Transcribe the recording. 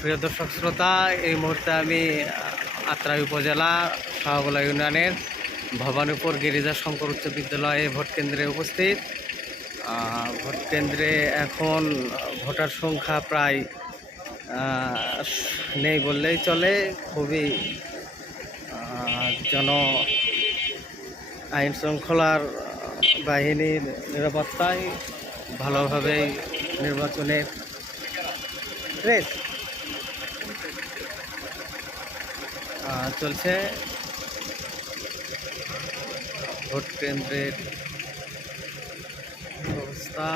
প্রিয় দর্শক শ্রোতা, এই মুহূর্তে আমি আত্রাই উপজেলা শাহগোলা ইউনিয়নের ভবানীপুর গিরিজা শঙ্কর উচ্চ বিদ্যালয়ে ভোট কেন্দ্রে উপস্থিত। ভোট কেন্দ্রে এখন ভোটার সংখ্যা প্রায় নেই বললেই চলে। খুবই আইন শৃঙ্খলার বাহিনীর নিরাপত্তায় ভালোভাবেই নির্বাচনের রেস চলছে। ভোট কেন্দ্রের অবস্থা